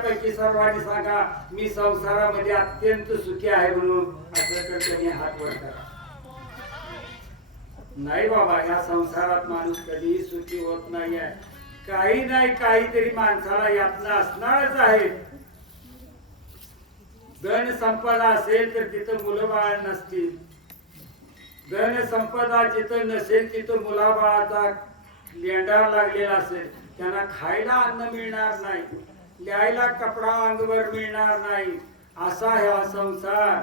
पैकी सर्वांनी सांगा मी संसारामध्ये अत्यंत सुखी आहे म्हणून. असं तर त्यांनी हात वर करा. नाही बाबा, या संसारात माणूस कधीही सुखी होत नाहीये. काही नाही काहीतरी माणसाला यातना असणारच आहे. धन संपदा असेल तर तिथं मुलं बाळ नसतील. धन संपदा जिथं नसेल तिथं मुलाबाळाचा लेंडार लागलेला असेल. त्यांना खायला अन्न मिळणार नाही, लिहायला कपडा अंगवर मिळणार नाही. असा ह्या संसार.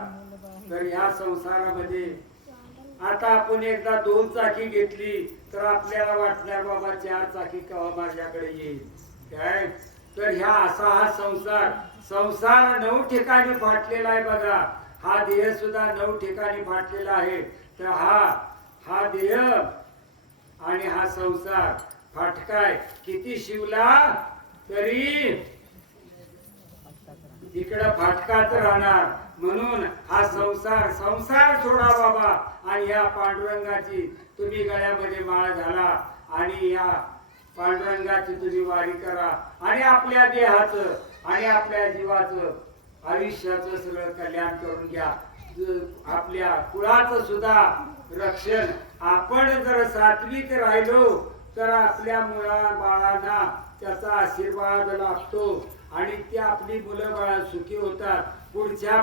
तर ह्या संसारामध्ये आता आपण एकदा 2 चाकी घेतली तर आपल्याला वाटणार बाबा 4 चाकी केव्हा माझ्याकडे येईल काय. तर ह्या असा हा संसार. संसार 9 ठिकाणी फाटलेला आहे बघा. हा देह सुद्धा 9 ठिकाणी फाटलेला आहे. तर हा देह आणि हा संसार फाटकाय. किती शिवला तरी इकडं फाटकाच राहणार. म्हणून हा संसार सोडा बाबा आणि या पांडुरंगाची तुम्ही गळ्यामध्ये माळ घाला आणि या पांडुरंगाची तुम्ही वारी करा आणि आपल्या देहाचं आणि आपल्या जीवाचं आयुष्याचं सगळं कल्याण करून घ्या. आपल्या कुळाचं सुद्धा रक्षण. आपण जर सात्विक राहिलो तर आपल्या मुला बाळांना त्याचा आशीर्वाद लाभतो आणि ती आपली मुलं बाळ सुखी होतात. पुढच्या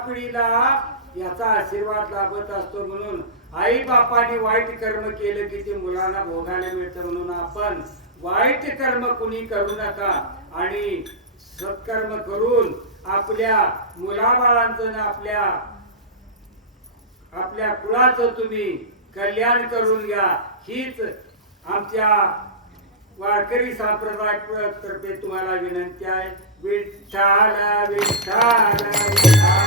पिढीला याचा आशीर्वाद लाभत असतो. म्हणून आई बापाने वाईट कर्म केलं की ते मुलांना भोगायला मिळतं. म्हणून आपण वाईट कर्म कुणी करू नका आणि सत्कर्म करून आपल्या मुलाबाळांचं ना आपल्या कुळाचं तुम्ही कल्याण करून घ्या. हीच आमच्या वारकरी संप्रदाय तर्फे तुम्हाला विनंती आहे. विठ्ठल विठ्ठल विठ्ठल.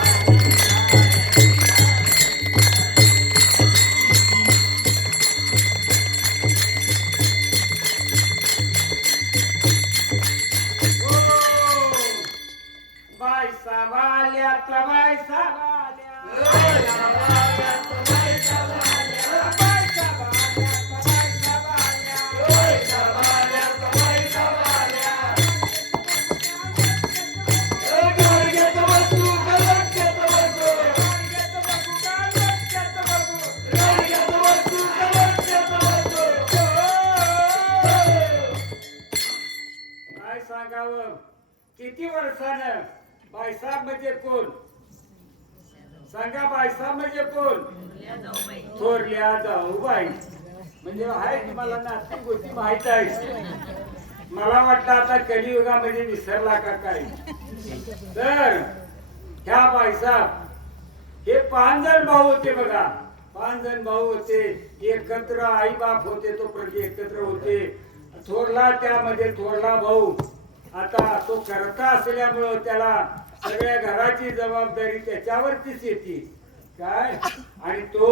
बायसा वाल्यात बायसा किती वर्षानं बायसाब म्हणजे कोण सांगा. बायसाब म्हणजे कोण? थोरल्या जाऊबाई. म्हणजे आहे तुम्हाला नाती गोष्टी माहित आहे. मला वाटतं आता कलियुगामध्ये विसरला का काय. तर ह्या बायसाब हे 5 जण भाऊ होते बघा. 5 जण भाऊ होते एकत्र. आई बाप होते तो प्रति एकत्र होते. थोरला त्यामध्ये थोरला भाऊ. आता तो करता असल्यामुळं त्याला सगळ्या घराची जबाबदारी त्याच्यावरतीच येते काय. आणि तो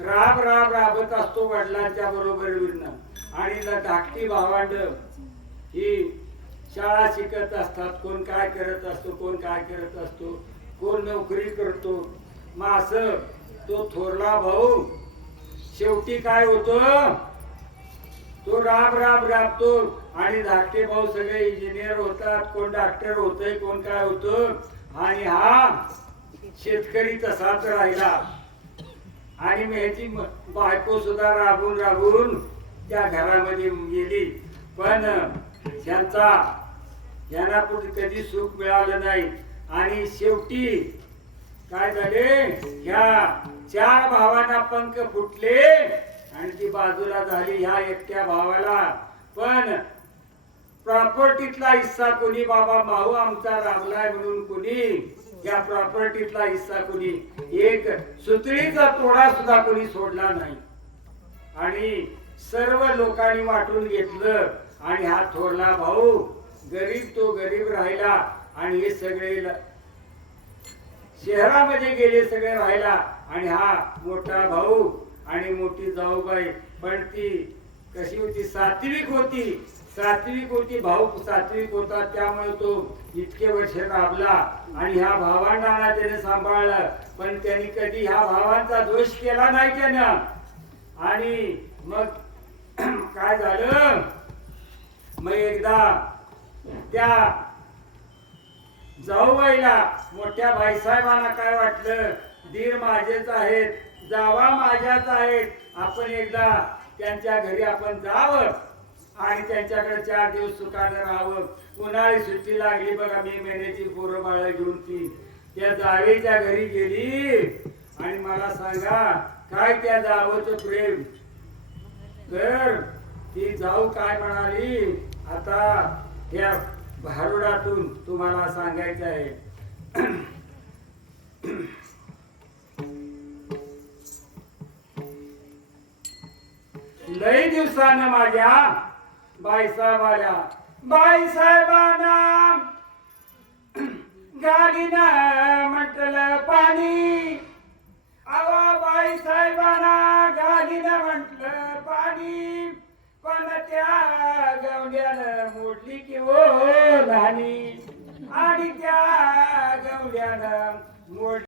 राबत असतो वडिलांच्या बरोबरीनं. आणि धाकटी भावंड ही शाळा शिकत असतात. कोण काय करत असतो, कोण काय करत असतो, कोण नोकरी करतो. मग असं तो थोरला भाऊ शेवटी काय होतो, तो राबतो. आणि धाकटे भाऊ सगळे इंजिनियर होतात. कोण डॉक्टर होतय, कोण काय होतं. आणि हा शेतकरी तसाच राहिला. आणि ह्याची बायको सुद्धा राबून त्या घरामध्ये गेली. पण यांना कधी सुख मिळालं नाही. आणि शेवटी काय झाले, ह्या 4 भावांना पंख फुटले आणि ती बाजूला झाली ह्या एकट्या भावाला. पण प्रॉपर्टीतला हिस्सा कोणी बाबा माहू आमचा राबलाय म्हणून कोणी या प्रॉपर्टीतला हिस्सा कोणी एक सुतळीचा तोडा सुद्धा कोणी सोडला नाही. आणि सर्व लोकांनी वाटून घेतलं. आणि हा थोरला भाऊ तो गरीब राहिला. आणि हे सगळे शहरामध्ये गेले सगळे राहिला. आणि हा मोठा भाऊ आणि मोठी जाऊबाई. पण ती कशी होती, सात्विक होती. भाऊ सात्विक होता. त्यामुळे तो इतके वर्ष राबला आणि ह्या भावांना त्याने सांभाळलं. पण त्यांनी कधी ह्या भावांचा दोष केला नाही त्यानं. आणि मग काय झालं, मग एकदा त्या जाऊबाईला मोठ्या भाईसाहेबांना काय वाटलं, दीर माझेच आहेत, जावा माझ्याच आहेत, आपण एकदा त्यांच्या घरी आपण जावं आणि त्यांच्याकडे 4 दिवस सुखाने राहावं. उन्हाळी सुट्टी लागली बघा, मे महिन्याची पोरं बाळ घेऊन ती त्या जावेच्या घरी गेली आणि मला सांगा काय त्या जावचं प्रेम. तर ती जाऊ काय म्हणाली, आता या भारुडातून तुम्हाला सांगायचं आहे. लई दिवसानं माझ्या बाईसाहेब आल्या, बाईसाहेबांना गाडीनं म्हटलं पाणी, अवा बाईसाहेबांना गाडीनं म्हटलं पाणी, पण त्या गवड्यानं मोडली की ओ लहानी, आणि त्या गवड्यानं मोडली